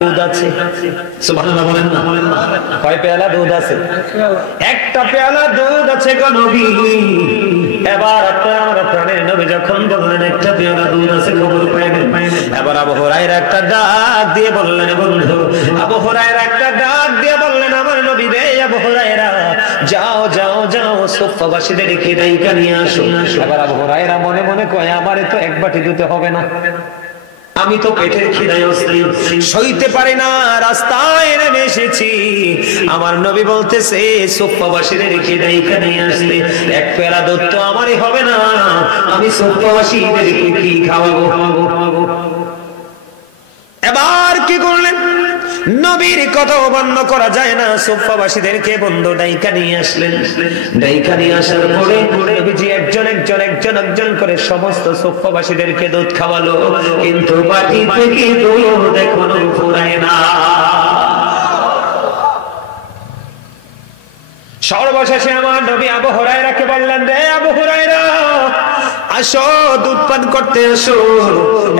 দুধ আছে, সুবহানাল্লাহ বলেন না? কয় পেয়ালা দুধ আছে? একটা পেয়ালা দুধ আছে গো নবী। এবার আপনার প্রাণের নবী যখন বললেন একটা পেয়ালা দুধ আছে, খবর পাইলেন। এবার আবু হুরায়রা একটা ডাক দিয়ে বললেন, বন্ধু আবু হুরায়রা একটা ডাক দিয়ে বললেন, আমার নবী রে আবু হুরায়রা, যাও যাও যাও সুফফাবাসীদের খিদাইকা নিয়ে আসো। এবার আবু হুরায়রা মনে মনে কয়, আমারে তো এক বাটি দিতে হবে না, আমি তো পেটের খিদায় অস্থির, সইতে পারি না, রাস্তায় নেমে এসেছি। আমার নবী বলতেছে সুফফাবাসীদের খিদাইকা নিয়ে আসলে এক পেয়ালা দুধ তো আমারই হবে না, আমি সুফফাবাসীদেরকে কি খাওয়াবো? এবার কি করলেন? নবীর কথা বন্ধ করা যায় না, সুফফাবাসীদেরকে বন্ধু ডাইকা নিয়ে আসলেন। ডাইকা নিয়ে আসার পরে নবীজি একজন একজন একজন একজন করে সমস্ত সুফফাবাসীদেরকে দুধ খাওয়ালো, কিন্তু বাটি থেকে দুধ এখনো ফুরায় না। সর্বশেষে আমার নবী আবু হুরায়রাকে বললেন, রে আবু হুরায়রা, আসো দুধ পান করতে আসো।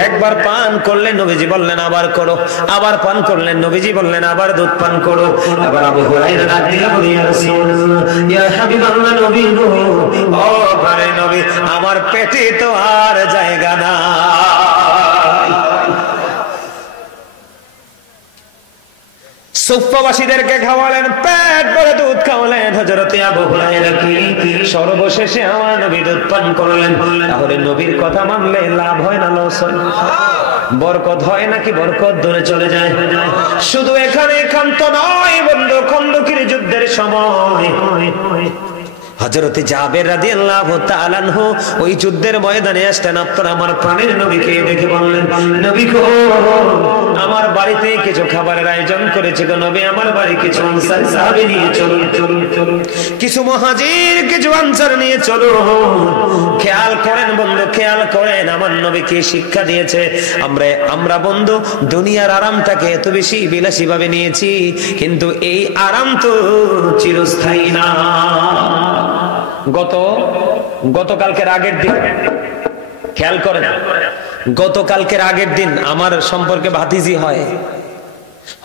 একবার পান করলেন, নবীজি বললেন আবার করো। আবার পান করলেন, নবীজি বললেন আবার দুধ পান করো। আবার আবু হুরায়রা ডাক দিয়ে বললেন, ইয়া রাসূলুল্লাহ, ইয়া হাবিবাল্লাহ, নবী গো, ও ঘরে নবী, আমার পেটে তো আর জায়গা না। সুফফাবাসীদেরকে খাওয়ালেন, পেট ভরে দুধ খাওয়ালেন হযরতে আবু হুরায়রাকে। সর্বশেষে আমার নবী দুধ পান করলেন। তাহলে নবীর কথা মানলে লাভ হয় না লস হয়? বরকত হয় নাকি বরকত দূরে চলে যায়? শুধু এখানে ক্ষান্ত নয় বন্ধু, খন্দকের যুদ্ধের সময় হযরতে জাবের রাদিয়াল্লাহু তাআলা আনহু ওই যুদ্ধের ময়দানে আসতেন। আপনারা আমার প্রাণের নবীকে দেখে বললেন, নবী গো, আমার বাড়িতে কিছু খাবারের আয়োজন করেছে গো নবী, আমার বাড়ি কিছু আনসার সাহাবী নিয়ে চলুন চলুন চলুন, কিছু মুহাজির কিছু আনসার নিয়ে চলুন। খেয়াল করেন বন্ধু, খেয়াল করেন, আমার নবী কি শিক্ষা দিয়েছে। আমরা বন্ধু দুনিয়ার আরামটাকে এত বেশি বিলাসী ভাবে নিয়েছি, কিন্তু এই আরাম তো চিরস্থায়ী না। গতকালকের আগের দিন খেয়াল করেন, গতকালকের আগের দিন আমার সম্পর্কে ভাতিজি হয়,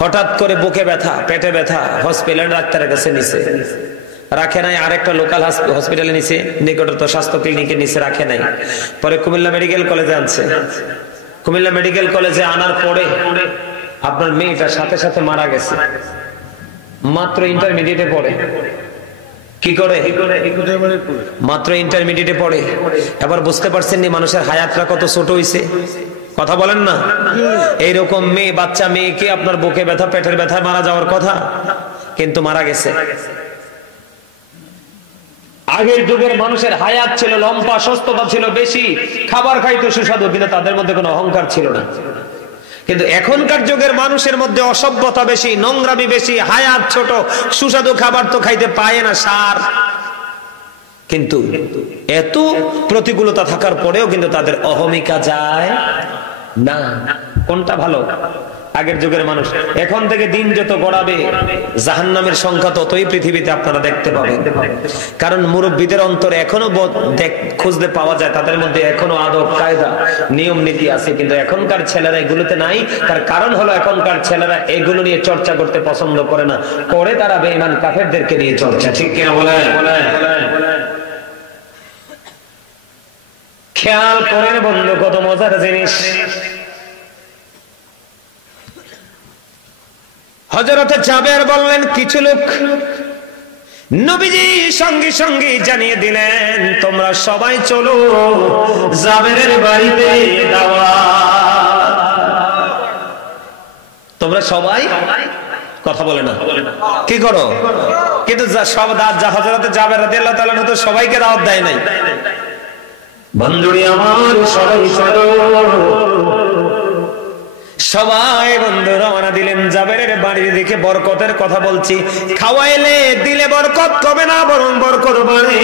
হঠাৎ করে বুকে ব্যথা, পেটে ব্যথা, হসপিটালের ডাক্তারের কাছে নিছে, রাখে নাই। আরেকটা লোকাল হসপিটালে নিছে, নিকটস্থ স্বাস্থ্য ক্লিনিকে নিছে, রাখে নাই। পরে কুমিল্লা মেডিকেল কলেজে আনছে। কুমিল্লা মেডিকেল কলেজে আনার পরে আপনার মেয়েটা সাথে সাথে মারা গেছে, মাত্র ইন্টারমিডিয়েটে পড়ে। কি করে? মাত্র ইন্টারমিডিয়েটে পড়ে। এবার বুঝতে পারছেন নি মানুষের হায়াতটা কত ছোট হইছে? কথা বলেন না? এইরকম মেয়ে, বাচ্চা মেয়েকে আপনার বুকে ব্যথা, পেটের ব্যথা মারা যাওয়ার কথা, কিন্তু মারা গেছে। আগের যুগের মানুষের হায়াত ছিল লম্বা, সুস্থতা ছিল বেশি, খাবার খাইতো সুস্বাদু, কিন্তু তাদের মধ্যে কোনো অহংকার ছিল না। কিন্তু এখনকার যুগের মানুষের মধ্যে অসভ্যতা বেশি, নোংরামি বেশি, হায়াত ছোট, সুস্বাদু খাবার তো খাইতে পায় না, সার। কিন্তু এত প্রতিকূলতা থাকার পরেও কিন্তু তাদের অহমিকা যায় না। কোনটা ভালো? আগের যুগের মানুষ। এখন থেকে দিন যত গড়াবে জাহান্নামের সংখ্যা ততই পৃথিবীতে আপনারা দেখতে পাবেন। কারণ মুরব্বীদের অন্তরে এখনো খুঁজতে পাওয়া যায়, তাদের মধ্যে এখনো আদব কায়দা নিয়ম নীতি আছে, কিন্তু এখনকার ছেলেরা এগুলোতে নাই। তার কারণ হলো এখনকার ছেলেরা এগুলো নিয়ে চর্চা করতে পছন্দ করে না, করে তারা বেঈমান কাফেরদেরকে নিয়ে চর্চা। ঠিক কিনা বলেন? খেয়াল করেন বন্ধু, কত মজার জিনিস। হযরতে জাবের বললেন, কিছু লোক নবীজি সঙ্গে সঙ্গে জানিয়ে দিলেন, তোমরা সবাই চলো জাবেরের বাড়িতে দাওয়াত। তোমরা সবাই কথা বলে না, কি করো? কিন্তু সব হযরতে জাবের রাদিয়াল্লাহু তাআলা তো সবাইকে দাওয়াত দেয় নাই। বন্ধুরি আমার, সবাই চলো। সবাই বন্ধু রওনা দিলেন জাবেরের বাড়ির দিকে। বরকতের কথা বলছি, খাওয়াইলে দিলে বরকত কমে না, বরং বরকত বাড়ে।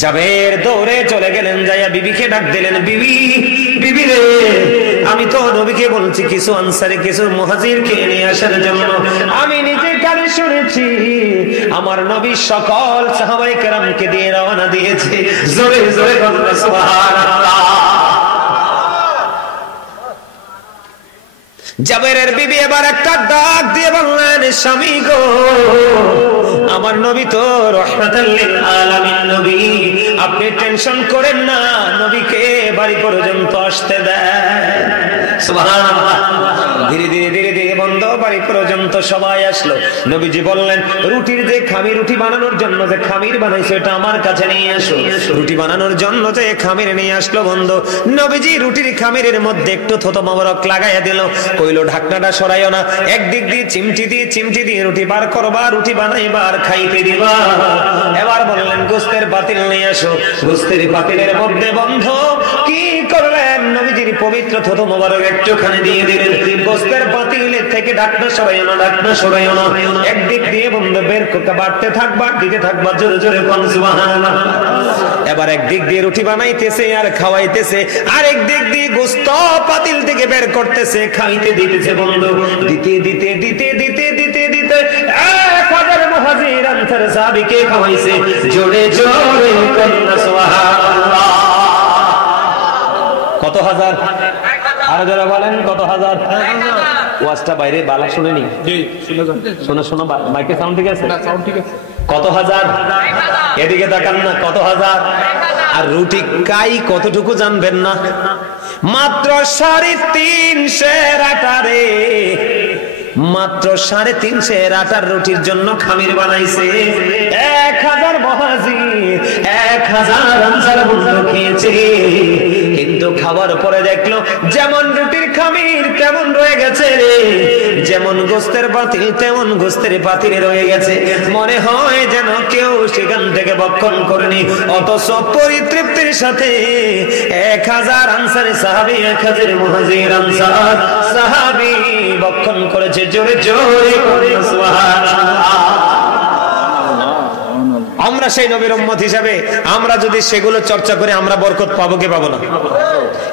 জাবের দৌড়ে চলে গেলেন, যাইয়া বিবিকে ডাক দিলেন, বিবি, বিবি রে, আমি তো নবীকে বলছি কিছু আনসারী কিছু মুহাজিরকে নিয়ে আসার জন্য। আমি নিজে কানে শুনেছি আমার নবী সকল সাহাবায়ে কেরামকে দিয়ে রওনা দিয়েছে। জোরে জোরে বলুন সুবহানাল্লাহ। জাবেরের বিবি এবার একটা ডাক দিয়ে বললেন, স্বামী গো, আমার নবী তো রাহমাতাল লিল আলামিন নবী, আপনি টেনশন করেন না, নবীকে বাড়ি পর্যন্ত আসতে দেন। সুবহানাল্লাহ। ধীরে ধীরে ধীরে ধীরে বন্ধ বাড়ি পর্যন্ত সবাই আসলো। নবীজি বললেন, রুটির যে খামির, রুটি বানানোর জন্য যে খামির বানাইছে এটা আমার কাছে নিয়ে আসো। রুটি বানানোর জন্য যে খামির নিয়ে আসলো বন্ধ, নবীজি রুটির খামিরের মধ্যে একটু থতো মোবারক লাগাইয়া দিল, কইলো ঢাকনাটা সরাইও না, একদিক দিয়ে চিমটি দিয়ে রুটি বার করবা, রুটি বানাইবা আর খাইতে দিবা। এবার বললেন, গোস্তের পাতিল নিয়ে আসো। গোস্তের পাতিলের মধ্যে বন্ধ কি করলেন, নবীজির পবিত্র থতো মোবারক একটুখানি দিয়ে দিলেন। গোস্তের পাতিলের থেকে ঢাকনা সরাইও না, ঢাকনা সরাইও না, একদিক দিয়ে বন্ধ বের করতে বাড়তে থাকবা, দিতে থাকবা, জোরে জোরে কোন সুবহানাল্লাহ। এবার একদিক দিয়ে রুটি বানাইতেছে আর খাওয়াইতেছে, আর একদিক দিয়ে গোস্ত পাতিল থেকে বের করতেছে, খাইতে দিতেছে বন্ধ। দিতে দিতে দিতে দিতে দিতে দিতে 1000 মুহাজির আনসার সাহাবীকে খাওয়াইছে। জোরে জোরে কোন সুবহানাল্লাহ। কত হাজার? আর যারা বলেন কত হাজার? ওয়াজটা বাইরে বালা শুনেনি? শোনো শোনো, মাইকে সাউন্ড ঠিক আছে? কত হাজার? এদিকে তাকান না, কত হাজার? আর রুটি কাই কতটুকু জানবেন না? মাত্র 350 আটারে, মাত্র 350 আটার রুটির জন্য খামির বানাইছে। 1000 মুহাজির, 1000 আনসার বন্ধু খেয়েছে। কিন্তু খাবার পরে দেখলো যেমন রুটির খামির তেমন রয়ে গেছে রে, যেমন গোস্তের পাতিল তেমন গোস্তের পাতিলে রয়ে গেছে। মনে হয় যেন কেউ সেখান থেকে ভক্ষণ করেনি, অথচ পরিতৃপ্তির সাথে 1000 আনসারি সাহাবী, 1000 মুহাজির আনসার সাহাবী ভক্ষণ করেছে। জোরে জোরে সুবহানাল্লাহ। আমরা সেই নবীর উম্মত হিসাবে আমরা যদি সেগুলো চর্চা করি, আমরা বরকত পাবো কি পাবো না?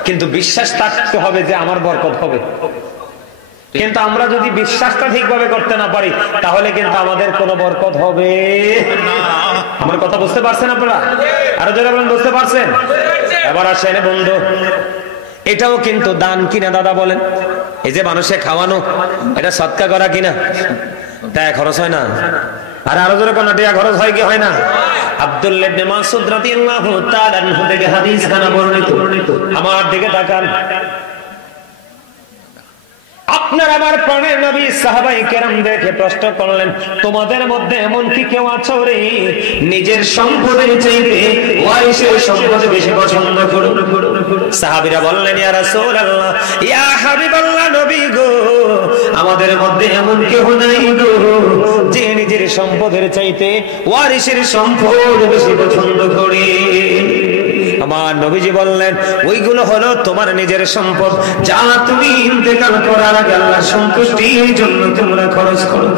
কিন্তু বিশ্বাস থাকতে হবে যে আমার বরকত হবে। কিন্তু আমরা যদি বিশ্বাসটা ঠিকভাবে করতে না পারি, তাহলে কিন্তু আমাদের কোনো বরকত হবে না। আমার কথা বুঝতে পারছেন আপনারা? আরো যারা বলেন বুঝতে পারছেন? এবার আসেন বন্ধু, এটাও কিন্তু দান কিনা দাদা বলেন? এই যে মানুষে খাওয়ানো, এটা সদকা করা কিনা? টাকা খরচ হয় না? আর আরো জোরে কোন টাকা খরচ হয় কি হয় না? আব্দুল্লাহ ইবনে মাসউদ রাদিয়াল্লাহু তাআলা আনহু থেকে হাদিস খানা বর্ণিত। আমার দিকে তাকান, আপনার আমার প্রাণের নবী সাহাবায়ে কেরাম দেখে প্রশ্ন করলেন, তোমাদের মধ্যে এমন কি কেউ আছো রে নিজের সম্পদের চাইতে ওয়ারিসের সম্পদ বেশি পছন্দ করো? সাহাবীরা বললেন, ইয়া রাসূলুল্লাহ, ইয়া হাবিবাল্লাহ, নবী গো, আমাদের মধ্যে এমন কেউ নাই গো যে নিজের সম্পদের চাইতে ওয়ারিসের সম্পদ বেশি পছন্দ করে। আমার নবীজি বললেন, ওইগুলো হলো তোমার নিজের সম্পদ, যা তুমি ইন্তেকাল করার আগে আল্লাহর সন্তুষ্টির জন্য তোমরা খরচ করো।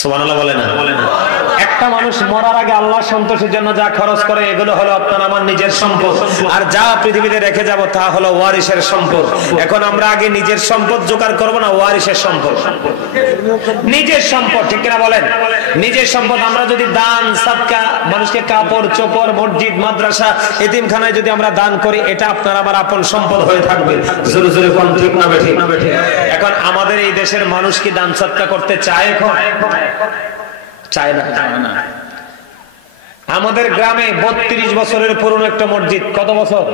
সুবহানাল্লাহ বলে না? একটা মানুষ মরার আগে আল্লাহর সন্তোষের জন্য যা খরচ করে, এগুলো হলো আপনার আমার নিজের সম্পদ। আর যা পৃথিবীতে রেখে যাব তা হলো ওয়ারিসের সম্পদ। এখন আমরা আগে নিজের সম্পদ জোগাড় করব না ওয়ারিসের সম্পদ? নিজের সম্পদ, ঠিক কিনা বলেন? নিজের সম্পদ আমরা যদি দান সাদকা, মানুষকে কাপড় চোপড়, মসজিদ মাদ্রাসা এতিমখানায় যদি আমরা দান করি, এটা আপনার আমার আপন সম্পদ হয়ে থাকবে। জোরে জোরে কোন ঠিক না বেঠিক? এখন আমাদের এই দেশের মানুষ কি দান সাদকা করতে চায়? এখন চায় না। আমাদের গ্রামে 32 বছরের পুরনো একটা মসজিদ, কত বছর?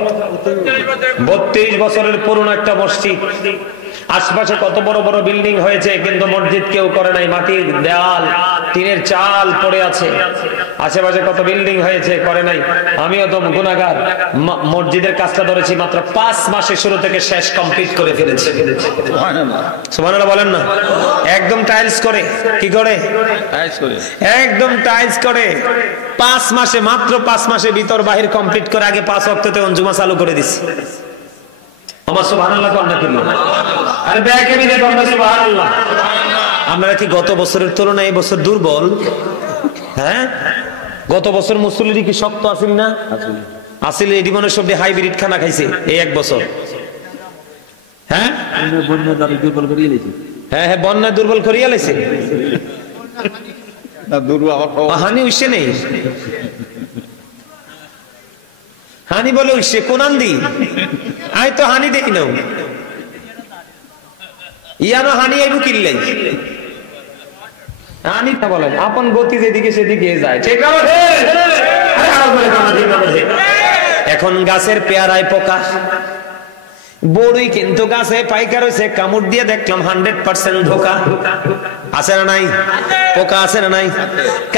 32 বছরের পুরনো একটা মসজিদ। আশপাশে কত বড় বড় বিল্ডিং হয়েছে, কিন্তু মসজিদ কেউ করে নাই। মাটির দেওয়াল, টিনের চাল পড়ে আছে। আশেপাশে কত বিল্ডিং হয়েছে, করে নাই। আমিও তো গুনাহগার, মসজিদের কাজটা ধরেছি মাত্র 5 মাসে শুরু থেকে শেষ কমপ্লিট করে ফেলেছি। সুবহানাল্লাহ বলেন না? একদম টাইলস করে, কি করে? টাইলস করে, একদম টাইলস করে 5 মাসে, মাত্র 5 মাসে ভিতর বাহির কমপ্লিট করে আগে 5 ওয়াক্ততে অঞ্জুমা চালু করে দিছি। আমার সুবহানাল্লাহ কোন না কি? আরে ব্যাকে মিলে কোন সুবহানাল্লাহ। আমরা কি গত বছরের তুলনায় এই বছর দুর্বল? হ্যাঁ, গত বছর মুসল্লি কি শক্ত আছিল না? আসলে এডি মনে সব হাইব্রিড খানা খাইছে এই এক বছর। হ্যাঁ, বন্যা দুর্বল করিয়ে লাইছে। হ্যাঁ হ্যাঁ, বন্যা দুর্বল করিয়ে লাইছে। না দুর্বল হানি হইছে নেই, হানি বলে উঠছে কোন আন্দি? আই তো হানি দেখি না। ইয়ানো হানি আইবু কিল্লাই আনি তা বলেন আপন গতি যেদিকে সেদিকে যায় ঠিক না এখন গাছের পেয়ারায় পোকা বড়ই কিন্তু গাছে পাইকার হয়েছে কামড় দিয়ে দেখলাম 100% ধোকা আছে না নাই পোকা আছে না নাই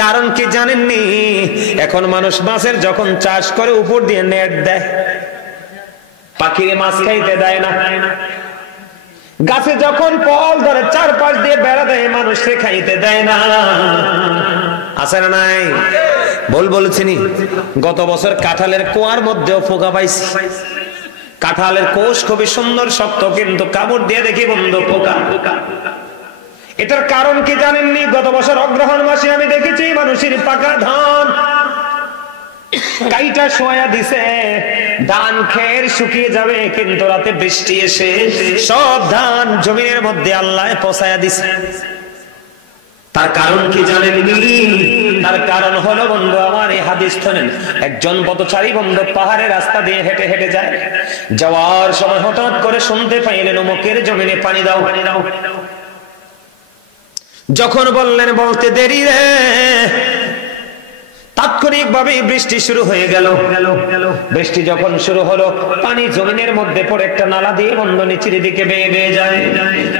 কারণ কি জানেননি এখন মানুষ মাছের যখন চাষ করে উপর দিয়ে নেট দেয় পাখিরে মাছ খাইতে দেয় না গাছে যখন ফল ধরে চারপাশ দিয়ে বেড়া দেয় মানুষকে খাইতে দেয় না আছে না নাই বলছিনি গত বছর কাঁঠালের কোয়ার মধ্যেও পোকা পাইছি কাঁঠালের কোষ খুবই সুন্দর শক্ত কিন্তু কামড় দিয়ে দেখি বন্ধু পোকা এটার কারণ কি জানেননি গত বছর অগ্রহণ মাসে আমি দেখেছি মানুষের পাকা ধান কাইটা শোয়া দিছে ধান খের শুকিয়ে যাবে কিন্তু রাতে বৃষ্টি এসে সব ধান জমির মধ্যে আল্লাহ পচায়া দিছে তার কারণ কি জানেননি তার কারণ হলো বন্ধু আমার এই হাদিস শুনেন একজন পথচারী বন্ধু পাহাড়ের রাস্তা দিয়ে হেঁটে হেঁটে যায় যাওয়ার সময় হঠাৎ করে শুনতে পাইলেন অমুকের জমিনে পানি দাও যখন বললেন বলতে দেরি রে তাৎক্ষণিকভাবে বৃষ্টি শুরু হয়ে গেল বৃষ্টি যখন শুরু হলো পানি জমিনের মধ্যে পড়ে একটা নালা দিয়ে বন্ধ নিচের দিকে বেয়ে বেয়ে যায়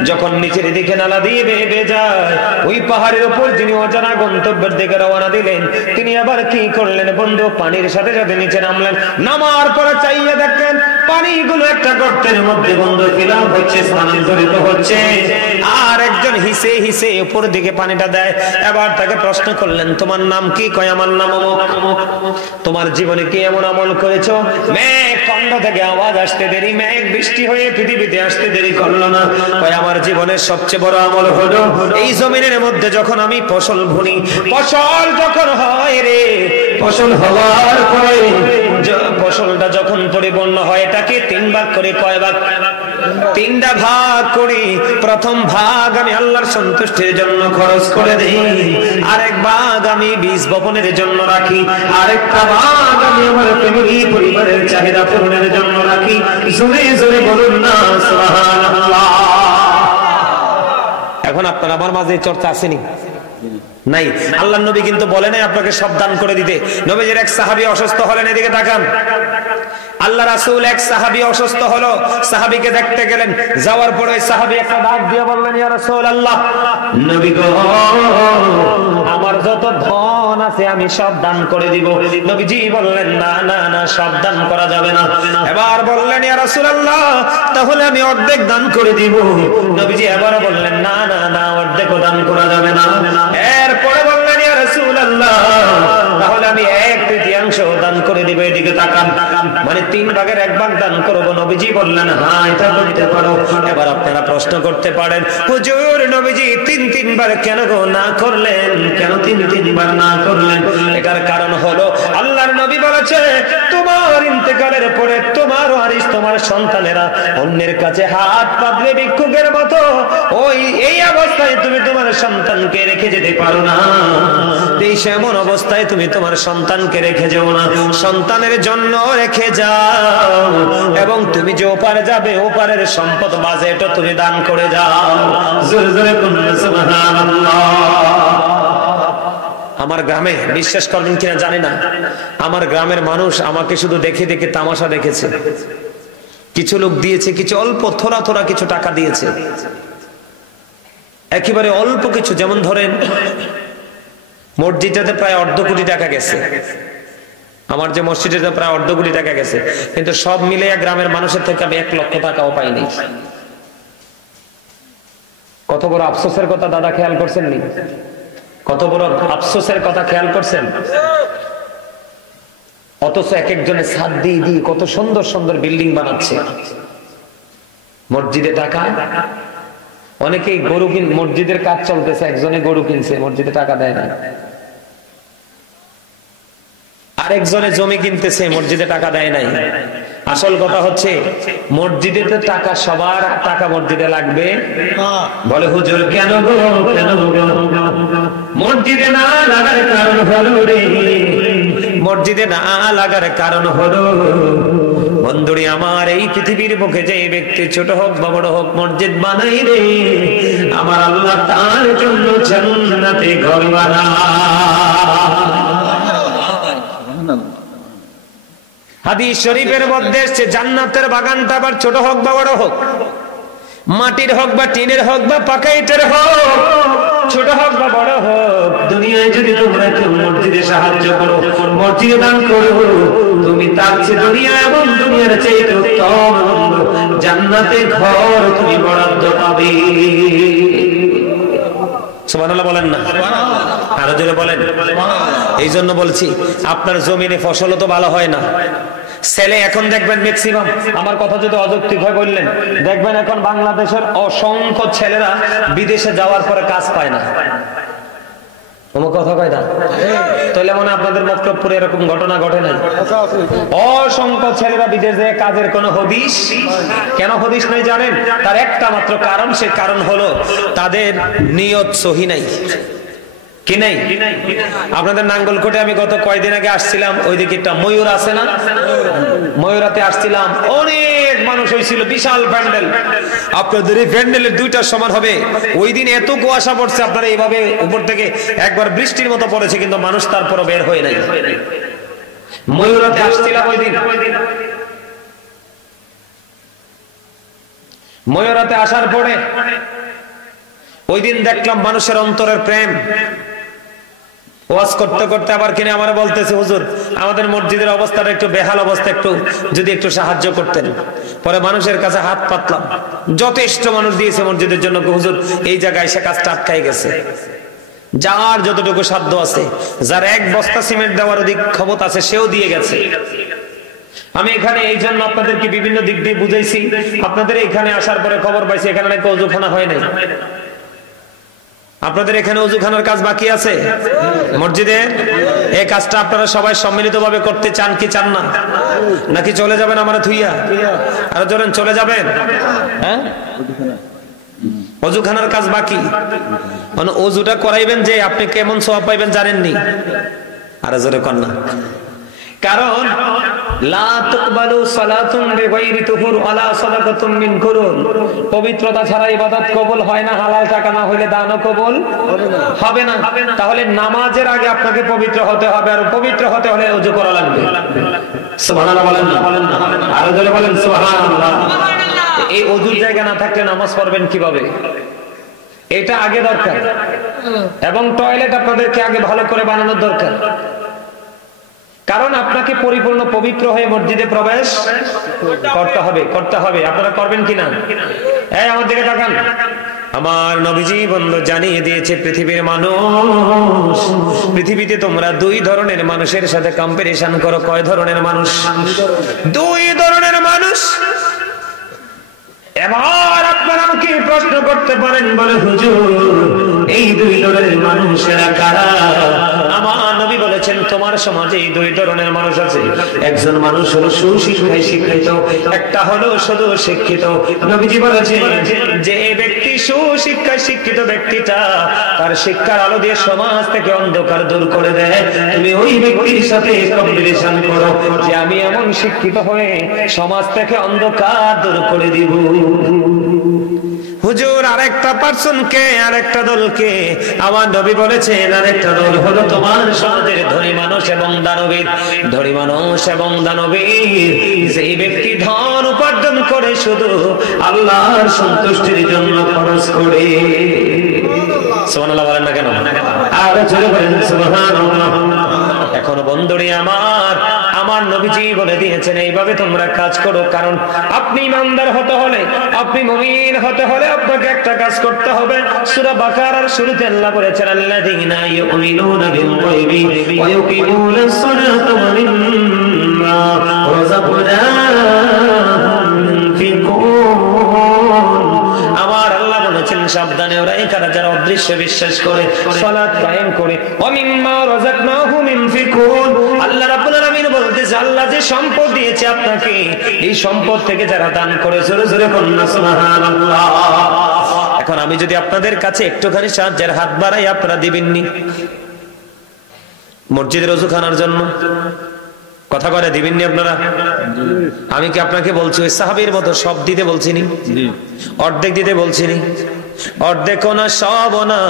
যখন নিচের দিকে নালা দিয়ে বেয়ে বেয়ে যায় ওই পাহাড়ের উপর যিনি অজানা গন্তব্যের দিকে রওনা দিলেন তিনি আবার কি করলেন বন্ধু পানির সাথে সাথে নিচে নামলেন নামার পরে চাইয়া দেখলেন পানিগুলো একটা গর্তের মধ্যে বন্ধু ফিলাপ হচ্ছে স্থানান্তরিত হচ্ছে আর একজন হিসে হিসে উপর দিকে পানিটা দেয় এবার তাকে প্রশ্ন করলেন তোমার নাম কি কয় আমার নাম অমুক তোমার জীবনে কি এমন আমল করেছো মেঘ খন্ড থেকে আওয়াজ আসতে দেরি মেঘ বৃষ্টি হয়ে পৃথিবীতে আসতে দেরি করলো না কয় আমার জীবনের সবচেয়ে বড় আমল হলো এই জমিনের মধ্যে যখন আমি ফসল বুনি ফসল যখন হয় রে ফসল হওয়ার পরে ফসলটা যখন পরিপূর্ণ হয় এটাকে 3 ভাগ করে কয় ভাগ 3টা ভাগ করি প্রথম ভাগ আমি আল্লাহর সন্তুষ্টির জন্য খরচ করে দেই আরেক ভাগ আমি বীজ বপনের জন্য রাখি আরেকটা ভাগ আমি আমার ফ্যামিলি পরিবারের চাহিদা পূরণের জন্য রাখি জোরে জোরে বলুন না সুবহানাল্লাহ এখন আপনার আমার মাঝে চর্চা আসেনি নাই আল্লাহর নবী কিন্তু বলে নাই আপনাকে সব দান করে দিতে নবীজির এক সাহাবী অসুস্থ হলেন এদিকে তাকান আল্লাহ রাসূল এক সাহাবী অসুস্থ হলো সাহাবীকে দেখতে গেলেন যাওয়ার পরে ওই সাহাবী একটা ডাক দিয়ে বললেন ইয়া রাসূলুল্লাহ নবী গো আমার যত ধন আছে আমি সব দান করে দিব নবীজি বললেন না না না সব দান করা যাবে না এবার বললেন ইয়া রাসূলুল্লাহ তাহলে আমি অর্ধেক দান করে দিব নবীজি এবারে বললেন না না না অর্ধেকও দান করা যাবে না এরপরে বললেন ইয়া রাসূলুল্লাহ তাহলে আমি 1/3 দান করে দিব এদিকে তাকান মানে 3 ভাগের 1 ভাগ দান করব নবীজি বললেন হ্যাঁ এটা করতে পারো এবার আপনারা প্রশ্ন করতে পারেন হুজুর নবীজি 3 বার কেন গো না করলেন কেন 3 বার না করলেন এটার কারণ হলো আল্লাহর নবী বলেছে তোমার ইন্তেকালের পরে তোমার ওয়ারিস তোমার সন্তানেরা অন্যের কাছে হাত পাতলে ভিক্ষুকের মতো ওই এই অবস্থায় তুমি তোমার সন্তানকে রেখে যেতে পারো না এই এমন অবস্থায় তুমি তোমার সন্তানকে রেখে যাও না সন্তানের জন্য রেখে যাও এবং তুমি যে ওপারে যাবে ওপারের সম্পদ বাজেটও তুমি দান করে যাও জোরে জোরে বলুন সুবহানাল্লাহ আমার গ্রামে বিশ্বাস করবেন কিনা জানি না আমার গ্রামের মানুষ আমাকে শুধু দেখে দেখে তামাশা দেখেছে কিছু লোক দিয়েছে কিছু অল্প থোড়া থোড়া কিছু টাকা দিয়েছে একেবারে অল্প কিছু যেমন ধরেন মসজিদটাতে প্রায় 1/2 কোটি টাকা গেছে আমার যে মসজিদটাতে প্রায় 1/2 কোটি টাকা গেছে কিন্তু সব মিলে গ্রামের মানুষের থেকে আমি 1 লক্ষ টাকাও পাইনি কত বড় আফসোসের কথা দাদা খেয়াল করছেন নি কত বড় আফসোসের কথা খেয়াল করছেন অথচ এক একজনের ছাদ দিয়ে দিয়ে কত সুন্দর সুন্দর বিল্ডিং বানাচ্ছে মসজিদে টাকা অনেকেই গরু কিন মসজিদের কাজ চলতেছে একজনে গরু কিনছে মসজিদে টাকা দেয় না আরেকজনে জমি কিনতেছে মসজিদে টাকা দেয় নাই আসল কথা হচ্ছে মসজিদে তো টাকা সবার টাকা মসজিদে লাগবে বলে হুজুর কেন গো কেন গো মসজিদে না লাগার কারণ হলো রে মসজিদে না লাগার কারণ হলো বন্ধুরে আমার, এই পৃথিবীর মুখে যে ব্যক্তি ছোট হোক বা বড় হোক মসজিদ বানাইবে, আমার আল্লাহ তার জন্য জান্নাতে ঘর বানায়। হাদিস শরীফের মধ্যে এসেছে জান্নাতের বাগানটা আবার ছোট হোক বা বড় হোক, মাটির হোক বা টিনের হোক বা পাকা ইটের হোক, ছোট হোক বা বড় হোক, দুনিয়ায় যদি তোমরা কেউ মসজিদে সাহায্য করো, মসজিদে দান করো, তুমি তার চেয়ে দুনিয়া এবং দুনিয়ার চেয়ে উত্তম জান্নাতে ঘর তুমি বরাদ্দ পাবে। সুবহানাল্লাহ বলেন না? আরো জোরে বলেন। এই জন্য বলছি, আপনার জমিনে ফসল তো ভালো হয় না। ছেলে এখন দেখবেন ম্যাক্সিমাম, আমার কথা যদি অযৌক্তিক হয় বললেন, দেখবেন এখন বাংলাদেশের অসংখ্য ছেলেরা বিদেশে যাওয়ার পরে কাজ পায় না। কথা কয় না? তাহলে মনে আপনাদের মক্তবপুরে এরকম ঘটনা ঘটে নাই? অসংখ্য ছেলেরা বিদেশে কাজের কোনো হদিস। কেন হদিস নাই জানেন? তার একটা মাত্র কারণ, সে কারণ হলো তাদের নিয়ত সহি নাই। কি নাই? আপনাদের নাঙ্গলকোটে আমি গত কয়েকদিন আগে আসছিলাম, ওইদিকে একটা ময়ূর আছে না, ময়ূরাতে আসছিলাম, অনেক মানুষ হয়েছিল, বিশাল প্যান্ডেল। আপনাদের এই প্যান্ডেলের দুইটার সমান হবে। ওই দিন এত কুয়াশা পড়ছে, আপনারা এইভাবে উপর থেকে একবার বৃষ্টির মতো পড়েছে, কিন্তু মানুষ তারপরও বের হয়ে নাই। ময়ূরাতে আসছিলাম ওই দিন। ময়ূরাতে আসার পরে ওই দিন দেখলাম মানুষের অন্তরের প্রেম। ওয়াজ করতে করতে আবার কিনে আমার বলতেছে, হুজুর আমাদের মসজিদের অবস্থাটা একটু বেহাল অবস্থা, একটু যদি একটু সাহায্য করতেন। পরে মানুষের কাছে হাত পাতলাম, যথেষ্ট মানুষ দিয়েছে মসজিদের জন্য। হুজুর এই জায়গায় সে কাজটা আটকাই গেছে, যার যতটুকু সাধ্য আছে, যার এক বস্তা সিমেন্ট দেওয়ার অধিক ক্ষমতা আছে সেও দিয়ে গেছে। আমি এখানে এই জন্য আপনাদেরকে বিভিন্ন দিক দিয়ে বুঝাইছি। আপনাদের এখানে আসার পরে খবর পাইছি এখানে নাকি ওযুখানা হয় নাই। আপনাদের এখানে ওযুখানার কাজ বাকি আছে মসজিদে। এই কাজটা আপনারা সবাই সম্মিলিতভাবে করতে চান কি চান না? নাকি চলে যাবেন আমার থুইয়া? আর জোরেন চলে যাবেন? হ্যাঁ, ওযুখানার কাজ বাকি। মানে ওযুটা করাইবেন যে আপনি কেমন সওয়াব পাইবেন জানেননি? আর জোরে কর না। কারণ লা তুকবালু সালাতুন বিগাইরি তুহুর ওয়ালা সাদাকাতুম মিন কুরুন, পবিত্রতা ছাড়া ইবাদত কবুল হয় না, হালাল টাকা না হইলে দানও কবুল হবে না। তাহলে নামাজের আগে আপনাকে পবিত্র হতে হবে, আর পবিত্র হতে হলে ওযু করা লাগবে। সুবহানাল্লাহ বলেন না? আর জোরে বলেন সুবহানাল্লাহ। এই ওযুর জায়গা না থাকলে নামাজ পড়বেন কিভাবে? এটা আগে দরকার। এবং টয়লেট আপনাদেরকে আগে ভালো করে বানানোর দরকার। কারণ আপনাকে পরিপূর্ণ পবিত্র হয়ে মসজিদে প্রবেশ করতে হবে। আপনারা করবেন কিনা? এই আমার দিকে তাকান। আমার নবীজি বন্ধু জানিয়ে দিয়েছে, পৃথিবীর মানুষ, পৃথিবীতে তোমরা দুই ধরনের মানুষের সাথে কম্পারিশন করো। কয় ধরনের মানুষ? দুই ধরনের মানুষ। এবার আপনারা আমাকে প্রশ্ন করতে পারেন, বলে হুজুর এই দুই ধরনের মানুষেরা কারা? আমার নবী বলেছেন তোমার সমাজে এই দুই ধরনের মানুষ আছে। একজন মানুষ হলো সুশিক্ষায় শিক্ষিত, একটা হলো শুধু শিক্ষিত। নবীজি বলেছেন যে ব্যক্তি সুশিক্ষায় শিক্ষিত ব্যক্তিটা তার শিক্ষার আলো দিয়ে সমাজ থেকে অন্ধকার দূর করে দেয়। তুমি ওই ব্যক্তির সাথে কম্পিটিশন করো যে আমি এমন শিক্ষিত হয়ে সমাজ থেকে অন্ধকার দূর করে দিব। হুজুর আরেকটা পার্সনকে, আরেকটা দলকে আমার নবী বলেছেন, আরেকটা দল হলো তোমার সমাজের ধনী মানুষ এবং দানবীর। ধনী মানুষ এবং দানবীর, যেই ব্যক্তি ধন উপার্জন করে শুধু আল্লাহর সন্তুষ্টির জন্য খরচ করে। সুবহানাল্লাহ বলেন না কেন? আর জোরে বলেন সুবহানাল্লাহ। এখন বন্ধুরে আমার নবীজি বলে দিয়েছেন এইভাবে তোমরা কাজ করো। কারণ আপনি ইমানদার হতে হলে, আপনি মুমিন হতে হলে আপনাকে একটা কাজ করতে হবে। সূরা বাকারার শুরুতে আল্লাহ বলেছেন আল্লাযীনা ইউমিনুনা বিল গায়বি ওয়া ইউকিমুনাস সালাতা ওয়া মিম্মা রাযাকনাহুম ইউনফিকুন। আমার আল্লাহ বলেছেন সাবধানে ওরা এখানে যারা অদৃশ্য বিশ্বাস করে, সালাত কায়েম করে, ওয়া মিম্মা রাযাকনাহুম ইউনফিকুন। আল্লাহ রাব্বুল আলামিন বলতেছে আল্লাহ যে সম্পদ দিয়েছে আপনাকে, এই সম্পদ থেকে যারা দান করে, জোরে জোরে বলুন সুবহানাল্লাহ। এখন আমি যদি আপনাদের কাছে একটুখানি সাহায্যের হাত বাড়াই, আপনারা দিবেননি? মসজিদের ওযুখানার জন্য কথা করে দিবেননি আপনারা? আমি কি আপনাকে বলছি ওই সাহাবীর মতো সব দিতে বলছিনি? অর্ধেক দিতে বলছিনি? অর্ধেক না, সব না,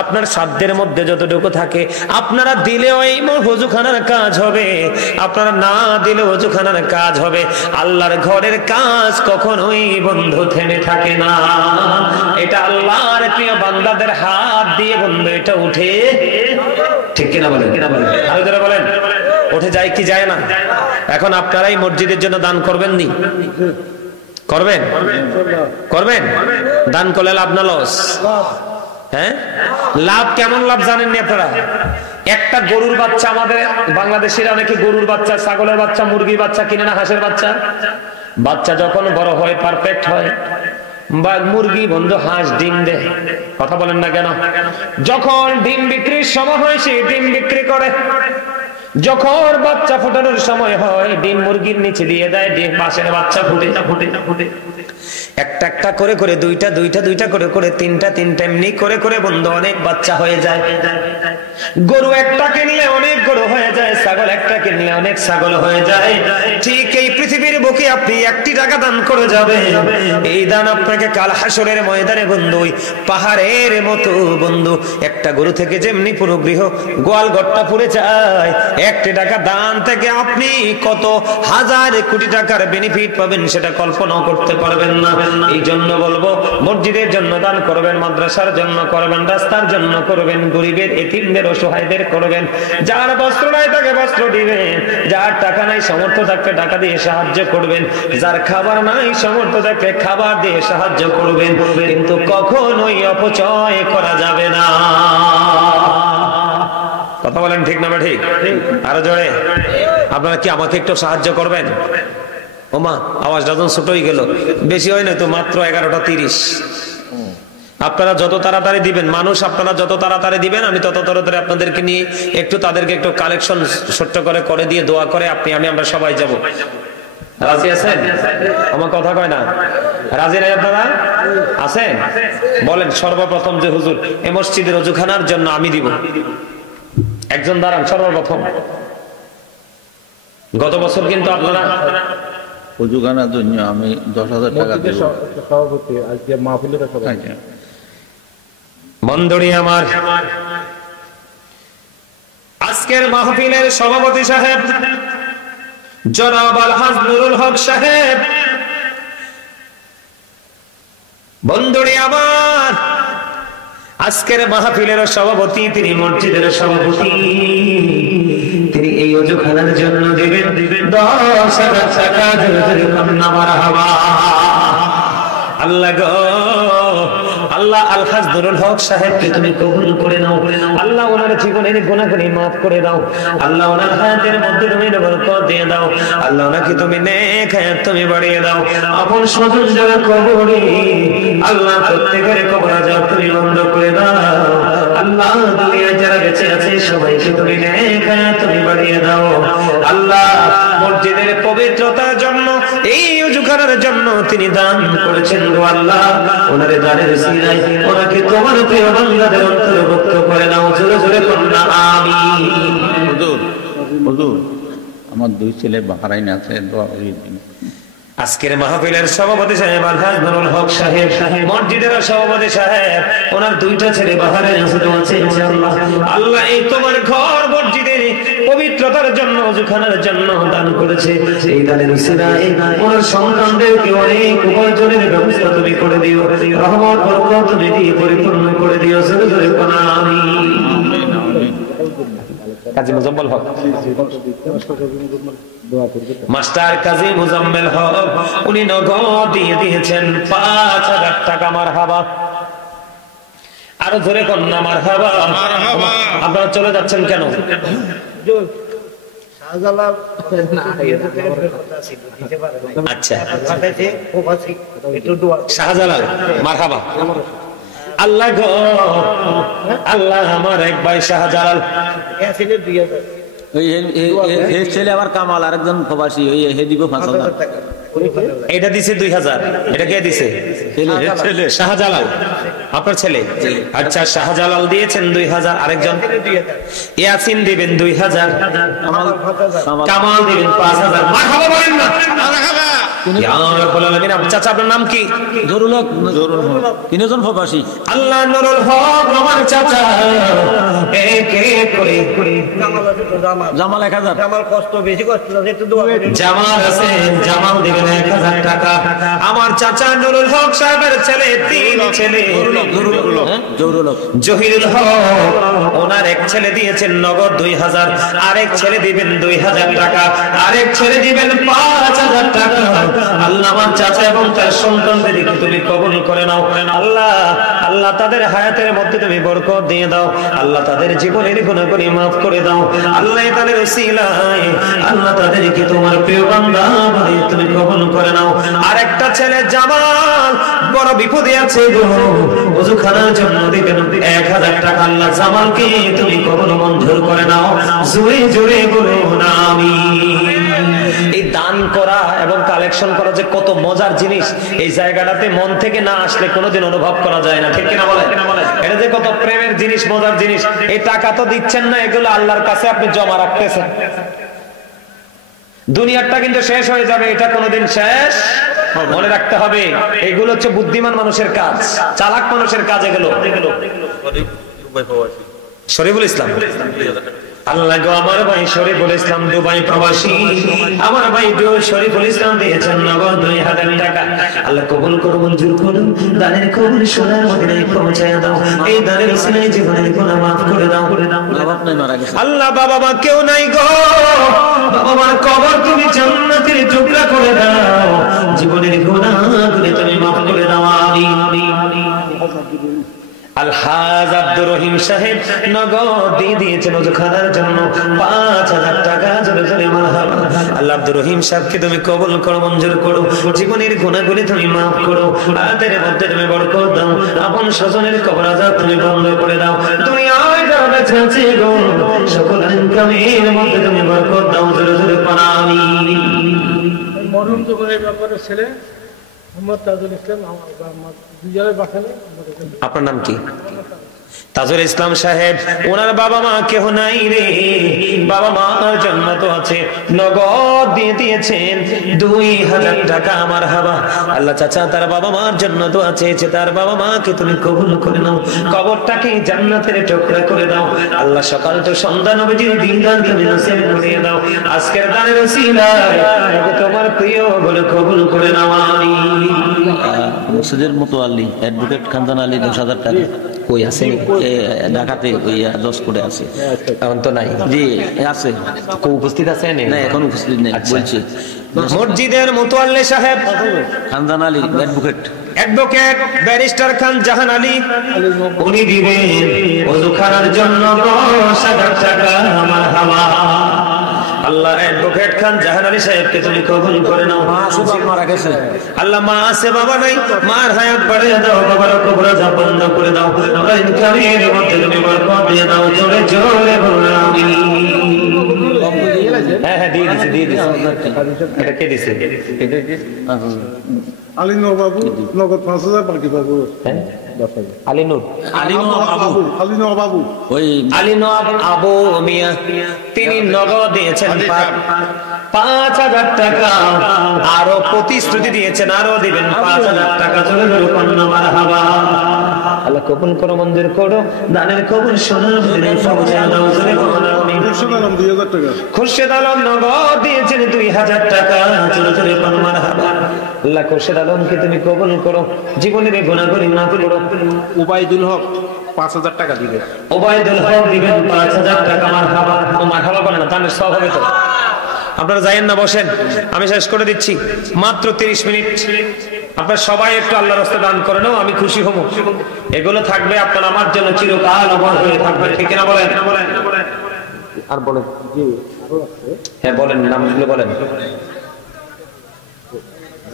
আপনার সাধ্যের মধ্যে যতটুকু থাকে আপনারা দিলে ওই ওযুখানার কাজ হবে, আপনারা না দিলে ওযুখানার কাজ হবে। আল্লাহর ঘরের কাজ কখনোই বন্ধু থেমে থাকে না। এটা আল্লাহর প্রিয় বান্দাদের হাত দিয়ে বন্ধু এটা উঠে, ঠিক কিনা বলেন? আরো যারা বলেন উঠে যায় কি যায় না? এখন আপনারাই মসজিদের জন্য দান করবেন নি? করবেন? করবেন? দান করলে লাভ না লস? হ্যাঁ, লাভ। কেমন লাভ জানেননি আপনারা? একটা গরুর বাচ্চা, আমাদের বাংলাদেশের অনেকে গরুর বাচ্চা, ছাগলের বাচ্চা, মুরগির বাচ্চা কিনে না, হাঁসের বাচ্চা। বাচ্চা যখন বড় হয়, পারফেক্ট হয়, বা মুরগি বন্ধু হাঁস ডিম দেয়, কথা বলেন না কেন? যখন ডিম বিক্রির সময় হয় সে ডিম বিক্রি করে, যখন বাচ্চা ফোটানোর সময় হয় ডিম মুরগির নিচে দিয়ে দেয়, ডিম পাশের বাচ্চা ফুটে একটা একটা করে করে দুইটা করে করে তিনটা এমনি করে করে বন্ধু অনেক বাচ্চা হয়ে যায়। গরু একটা কিনলে অনেক গরু হয়ে যায়, ছাগল একটা কিনলে অনেক ছাগল হয়ে যায়। ঠিক এই পৃথিবীর বুকে আপনি 1 টাকা দান করে যাবে, এই দান আপনাকে কাল হাসরের ময়দানে বন্ধু পাহাড়ের মতো বন্ধু, একটা গরু থেকে যেমনি পুরো গৃহ গোয়াল ঘরটা পুড়ে যায়, 1 টাকা দান থেকে আপনি কত হাজার কোটি টাকার বেনিফিট পাবেন সেটা কল্পনাও করতে পারবেন না। এই জন্য বলবো মসজিদের জন্য দান করবেন, মাদ্রাসার জন্য করবেন, রাস্তার জন্য করবেন, গরিবের এতিমদের অসহায়দের করবেন, যার বস্ত্র নাই তাকে বস্ত্র দিবেন, যার টাকা নাই সামর্থ্য থাকলে টাকা দিয়ে সাহায্য করবেন, যার খাবার নাই সামর্থ্য থাকলে খাবার দিয়ে সাহায্য করবেন, কিন্তু কখনোই অপচয় করা যাবে না। কথা বলেন ঠিক না? ঠিক। আরো জোরে আপনারা কি আমাকে একটু সাহায্য করবেন? ওমা আওয়াজটা যখন ছোট হয়ে গেল, বেশি হয় না তো, মাত্র 11:30। আপনারা যত তাড়াতাড়ি দিবেন, মানুষ আপনারা যত তাড়াতাড়ি দিবেন, আমি তত তাড়াতাড়ি আপনাদেরকে নিয়ে একটু তাদেরকে একটু কালেকশন ছোট্ট করে দিয়ে দোয়া করে আপনি আমরা সবাই যাব। রাজি আছেন? আমার কথা কয় না? রাজি নাই আপনারা? আছেন? বলেন সর্বপ্রথম যে হুজুর এই মসজিদের ওযুখানার জন্য আমি দিব, একজন দাঁড়ান সর্বপ্রথম। গত বছর কিন্তু আপনারা ওযুখানার জন্য আমি 10,000 টাকা দেব। সভাপতি আজকে মাহফিলের সভাপতি বন্ধুরি আমার, আজকের মাহফিলের সভাপতি সাহেব জনাব আলহাজ নুরুল হক সাহেব। বন্ধুরি আমার, আজকের মাহফিলের সভাপতি তিনি, মসজিদের সভাপতি তিনি। এই ওযুখানার জন্য দিবেন 10,000 টাকা। মারহাবা। আল্লাহ গো, আল্লাহ আলহাজ নুরুল হক সাহেবকে তুমি কবুল করে নাও। আল্লাহ ওনার জীবনের গুনাহগুলি মাফ করে দাও। আল্লাহ ওনার হায়াতের মধ্যে তুমি বরকত দিয়ে দাও। আল্লাহ ওনাকে তুমি নেক হায়াত তুমি বাড়িয়ে দাও। আপন স্বজন যারা কবরে, আল্লাহ প্রত্যেকের কবর আযাব তুমি বন্ধ করে দাও। আল্লাহ দুনিয়ায় যারা বেঁচে আছে সবাইকে তুমি নেক হায়াত তুমি বাড়িয়ে দাও। আল্লাহ মসজিদের পবিত্রতার জন্য, এই ওযুখানার জন্য তিনি দান করেছেন গো আল্লাহ, ওনার দানের সিরায় ওনাকে তোমার প্রিয় বান্দাদের অন্তর্ভুক্ত করে নাও। জোরে জোরে কন্যা আমিন। হুজুর আমার 2 ছেলে বাহরাইনে আছে, দোয়া করে দিন। আজকের মাহফিলের সভাপতি সাহেব আলহাজ নুরুল হক সাহেব, মসজিদের সভাপতি সাহেব, ওনার 2টা ছেলে বাহরাইনে আছে, দোয়া চেয়েছে আল্লাহ। আল্লাহ এই তোমার ঘর মসজিদের পবিত্রতার জন্য, ওযুখানার জন্য দান করেছে, এই দানের উসিলায় ওনার সন্তানদেরকে অনেক উপার্জনের ব্যবস্থা তুমি করে দিও, রহমত বরকত তুমি দিয়ে পরিপূর্ণ করে দিও। জোরে জোরে কন্যা আমিন। কাজী মুজাম্মেল হক, মাস্টার কাজী মুজাম্মেল হক, উনি নগদ দিয়ে দিয়েছেন 5,000 টাকা। মারহাবা। আরো ধরে কন্যা মারহাবা। আপনারা চলে যাচ্ছেন কেন? আচ্ছা, শাহজালাল মারহাবা। আল্লাহ গো, আল্লাহ আমার এক ভাই শাহজালাল, ছেলে আবার কামাল, আরেকজন প্রবাসী, হে দিব 5,000 এটা দিছে 2,000। এটা কে দিছে? শাহজালাল। আপনার ছেলে? আচ্ছা, শাহজালাল দিয়েছেন 2000, আরেকজন ইয়াসিন দিবেন 2000, কামাল দিবেন 5000। মারহাবা বলেন না। ইয়া রাব্বুল আলামিন। চাচা আপনার নাম কি? জরুল হক। তিনজন প্রবাসী। আল্লাহ নুরুল হক আমার চাচা, এক এক করে জামাল 1000। জামাল কষ্ট বেশি কষ্ট আছে, একটু দোয়া করুন। জামাল আছে, জামাল দিবেন 1000 টাকা। আমার চাচা নুরুল হক সাহেবের ছেলে, 3 ছেলে। জরুল হক। জহিরুল হক, ওনার এক ছেলে দিয়েছেন নগদ 2000, আরেক ছেলে দিবেন 2000 টাকা, আরেক ছেলে দিবেন 5000 টাকা। আল্লাহ আমার চাচা এবং তার সন্তানদেরকে তুমি কবুল করে নাও। আল্লাহ, আল্লাহ তাদের হায়াতের মধ্যে তুমি বরকত দিয়ে দাও। আল্লাহ তাদের জীবনের গুনাহগুলি মাফ করে দাও। আল্লাহ তাদের ওসিলায় আল্লাহ তাদেরকে তোমার প্রিয় বান্দা বলে তুমি কবুল করে নাও। আরেকটা ছেলে জামাল বড় বিপদে আছে গো, ওযুখানার জন্য দিবেন 1000 টাকা। আল্লাহ জামালকে তুমি কবুল মঞ্জুর করে নাও। জোরে জোরে বলো না আমিন। এই দান করা এবং কালেকশন করা যে কত মজার জিনিস, এই জায়গাটাতে মন থেকে না আসলে কোনোদিন অনুভব করা যায় না, ঠিক কিনা বলেন? এটা যে কত প্রেমের জিনিস, মজার জিনিস। এই টাকা তো দিচ্ছেন না, এগুলো আল্লাহর কাছে আপনি জমা রাখতেছেন। দুনিয়াটা কিন্তু শেষ হয়ে যাবে, এটা কোনোদিন শেষ মনে রাখতে হবে। এগুলো হচ্ছে বুদ্ধিমান মানুষের কাজ, চালাক মানুষের কাজ এগুলো। শরীফুল ইসলাম, আল্লাহ গো, আমার ভাই শরীফুল ইসলাম দুবাই প্রবাসী, আমার ভাই শরীফুল ইসলাম দিয়েছেন নগদ 2000 টাকা। আল্লাহ কবুল করো, মঞ্জুর করো। দানের কবুল সোনার মদিনায় পৌঁছায় দাও। এই দানের ওসিলায় জীবনের গুনাহ মাফ করে দাও। আল্লাহ বাবা মা কেউ নাই গো, বাবা মার কবর তুমি জান্নাতের টুকরা করে দাও। জীবনের গুনাহগুলো তুমি মাফ করে দাও। আমিন। আলহাজ আব্দুর রহিম সাহেব নগদ দিয়ে দিয়েছেন ওযুখানার জন্য 5000 টাকা। জোরে জোরে মারহাবা। আল্লাহ আব্দুর রহিম সাহেবকে তুমি কবুল করো, মঞ্জুর করো। জীবনের গুনাহগুলি তুমি মাফ করো, তাদের মধ্যে তুমি বরকত দাও। আপন স্বজনের কবর আযাব তুমি বন্ধ করে দাও। দুনিয়ায় যারা বেঁচে আছে গো, সকল ইনকামের মধ্যে তুমি বরকত দাও। জোরে জোরে পড়া আমিন। মরহুম জোবাইর ব্যাপারে ছেলে মোহাম্মদ তাজুল ইসলাম, আমার দুই জায়গায় বাসালে। আপনার নাম কি? তাজুল ইসলাম সাহেব, ওনার বাবা মা কেহ নাই রে, বাবা মার জন্য তো আছে, নগদ দিয়ে দিয়েছেন 2000 টাকা। আমার হাবা। আল্লাহ চাচা তার বাবা মার জন্য তো আছে, তার বাবা মাকে তুমি কবুল করে নাও, কবরটাকে জান্নাতের টুকরা করে দাও। আল্লাহ সকাল তো সন্ধ্যা নবীজির দিনদার তুমি নসিব করে দাও। আজকের দানের ওসিলায় তোমার প্রিয় বলে কবুল করে নাও। আমিন। মসজিদের মুতাওয়াল্লি অ্যাডভোকেট খানজান আলী 10,000 টাকা। কই আছে? ঢাকাতে ওই 10 করে আছে। এখন তো নাই। জি আছে। কেউ উপস্থিত আছে? না, এখন উপস্থিত নেই। বলছি মসজিদের মুতাওয়াল্লি সাহেব Khanjan Ali advocate, advocate barrister Khan Jahan Ali, উনি দিবেন ওযুখানার জন্য 10,000 টাকা। আমার হাওয়া। আল্লাহ অ্যাডভোকেট খান জাহান আলী সাহেবকে তুমি কবুল করে নাও। মারা গেছে। আল্লাহ মা আছে, বাবা নাই, মার হায়াত বাড়িয়ে দাও, বাবার কবর আযাব বন্ধ করে দাও। আমরা ইনকামের মধ্যে তুমি বরকত দিয়ে দাও। জোরে জোরে বলো আমিন। হ্যাঁ হ্যাঁ, দিয়ে দিছি, দিয়ে দিছি। এটা কে দিছে? আলী নূর বাবু নগদ 5000, বাকি বাবু আলী নূর, আলী নূর বাবু, ওই আলী নওয়াব আবু মিয়া, তিনি নগদ দিয়েছেন 5000 টাকা। আরো প্রতিশ্রুতি দিয়েছেন আরো দিবেন 5000 টাকা। চলে ধরো কন্যা মারহাবা। আল্লাহ কবুল করো, মঞ্জুর করো। দানের কবুল সোনার মদিনায় পৌঁছায় দাও। জোরে বলো আমিন। খুরশেদ আলম 2000 টাকা। খুরশেদ আলম নগদ দিয়েছেন 2000 টাকা। চলে চলে কন্যা মারহাবা। আল্লাহ খুরশেদ আলমকে তুমি কবুল করো, জীবনের গুনাহগুলি মাফ করো। উবাইদুল হক 5000 টাকা দিবে। ওবাইদুল হক দিবেন 5000 টাকা। মারহাবা। মারহাবা বলেন না, দানের সওয়াব হবে তো। আপনারা যায়েন না, বসেন, আমি শেষ করে দিচ্ছি। মাত্র 30 মিনিট। আপনারা সবাই একটু আল্লাহর রাস্তায় দান করে নাও, আমি খুশি হব। এগুলো থাকবে আপনার আমার জন্য চিরকাল অমর হয়ে থাকবে, ঠিক না বলেন? আর বলেন। হ্যাঁ বলেন, নামগুলো বলেন।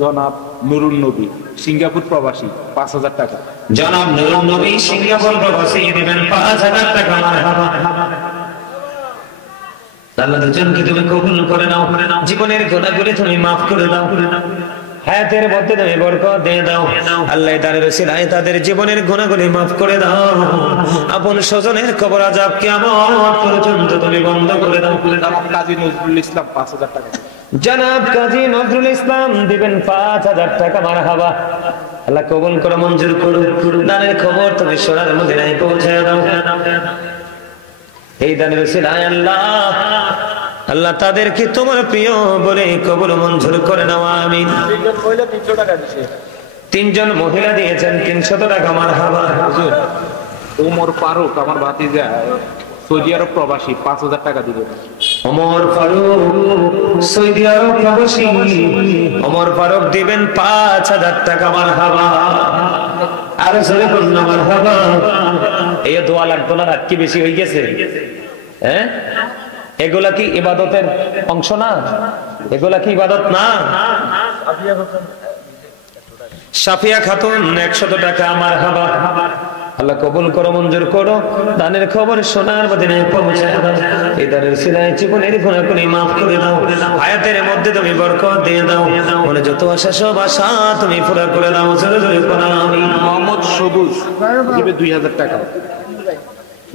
জনাব নুরুল নবী সিঙ্গাপুর প্রবাসী 5000 টাকা। জনাব নুরুল নবী সিঙ্গাপুর প্রবাসী দিবেন 5000 টাকা। মারহাবা। আল্লাহ দুজনকে তুমি কবুল করে নাও, জীবনের গুনাহগুলি তুমি মাফ করে দাও। হায়াতের মধ্যে তুমি বরকত দিয়ে দাও আল্লাহ, দানের উসিলায় তাদের জীবনের গুনাহগুলি মাফ করে দাও। আপন স্বজনের কবর আযাব কিয়ামত পর্যন্ত তুমি বন্ধ করে দাও। কাজী নজরুল ইসলাম 5000 টাকা, জনাব কাজী নজরুল ইসলাম দিবেন 5000 টাকা। মারহাবা, আল্লাহ কবুল করো, মঞ্জুর করো। দানের খবর তুমি সোনার মদিনায় পৌঁছে দাও। এই দানের উসিলায় আল্লাহ তাদেরকে তোমার প্রিয় বলে কবুল মঞ্জুর করে নাও, আমিন। 3 জন মহিলা দিয়েছেন 300 টাকা। মারহাবা। ওমর ফারুক আমার ভাতিজা, সৌদি আরব প্রবাসী, 5000 টাকা দিবে। ওমর ফারুক সৌদি আরব প্রবাসী, ওমর ফারুক দিবেন 5000 টাকা। মারহাবা, আরো জোরে বলুন মারহাবা। এই দোয়া লাগতো না, রাত কি বেশি হয়ে গেছে? হ্যাঁ, এগুলা কি ইবাদতের অংশ না? এগুলা কি ইবাদত না? সাফিয়া খাতুন 100 টাকা। মারহাবা, আল্লাহ কবুল করো, মঞ্জুর করো। দানের খবর সোনার মদিনায় পৌঁছে দাও। এই দানের সিলাই জীবনের গুনাহগুলি মাফ করে দাও। হায়াতের মধ্যে তুমি বরকত দিয়ে দাও। মনে যত আশা সব আশা তুমি পুরা করে দাও। জোরে জোরে পড়া আমিন। মোহাম্মদ সবুজ দিবে 2000 টাকা,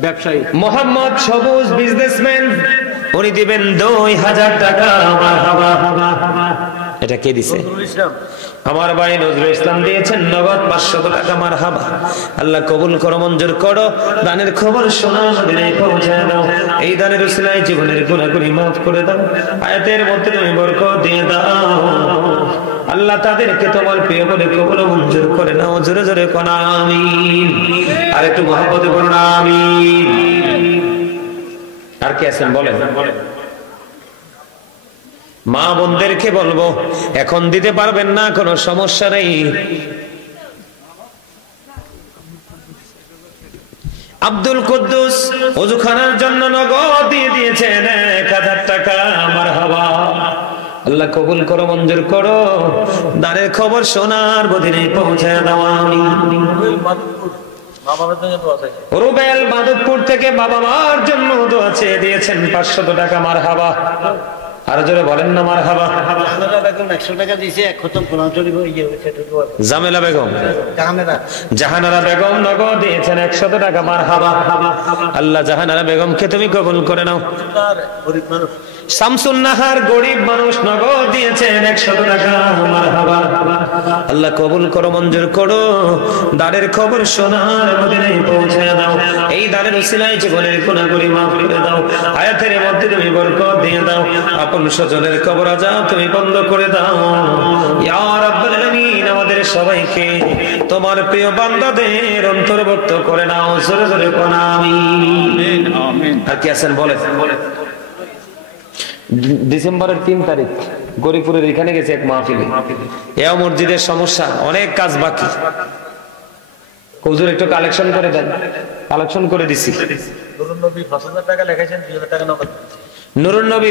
ব্যবসায়ী। মোহাম্মদ সবুজ বিজনেসম্যান, উনি দিবেন 2000 টাকা। মারহাবা। এটা কে দিছে? আমার ভাই নজরুল ইসলাম দিয়েছেন নগদ 500 টাকা। মারহাবা, আল্লাহ কবুল করো, মঞ্জুর করো। দানের খবর সোনার মদিনায় পৌঁছে দাও। এই দানের উসিলায় জীবনের গুনাহগুলি মাফ করে দাও। হায়াতের মধ্যে তুমি বরকত দিয়ে দাও। আল্লাহ তাদেরকে তোমার প্রিয় বলে কবুল মঞ্জুর করে নাও। জোরে জোরে কোন আমিন। আর একটু মহব্বতে বলুন আমিন। আর কে আছেন বলেন? মা বোনদেরকে বলবো, এখন দিতে পারবেন না, কোনো সমস্যা নেই। আব্দুল কুদ্দুস ওযুখানার জন্য নগদ দিয়ে দিয়েছেন 1000 টাকা। মারহাবা, আল্লাহ কবুল করো, মঞ্জুর করো। দানের খবর সোনার মদিনায় পৌঁছে দাও, আমিন। রুবেল মাধবপুর থেকে বাবা মার জন্য দোয়া চেয়ে দিয়েছেন 500 টাকা। মারহাবা, আর জোরে বলেন না মারহাবা। জামেলা বেগম, জাহানারা বেগম নগদ দিয়েছেন 100 টাকা। মারহাবা, আল্লাহ জাহানারা বেগমকে তুমি কবুল করে নাও। শামসুন নাহার গরিব মানুষ নগদ দিয়েছেন 100 টাকা। মারহাবা, আল্লাহ কবুল করো, মঞ্জুর করো। দানের খবর সোনার মদিনায় পৌঁছে দাও। এই দানের উসিলায় জীবনের গুনাহগুলি মাফ করে দাও। হায়াতের মধ্যে তুমি বরকত দিয়ে দাও। আপন স্বজনের কবর আযাব তুমি বন্ধ করে দাও। ইয়া রাব্বুল আলামিন, আমাদের সবাইকে তোমার প্রিয় বান্দাদের অন্তর্ভুক্ত করে নাও। জোরে জোরে কোন আমিন। আর কি আছেন বলেন? ডিসেম্বরের 3 তারিখ গরিপুরের এখানে গেছে এক মাহফিলে। এও মসজিদের সমস্যা, অনেক কাজ বাকি। হুজুর একটু কালেকশন করে দেন। কালেকশন করে দিছি। নুরুন নবী 5000 টাকা লেখাইছেন, 2000 টাকা নগদ। নুরুন নবী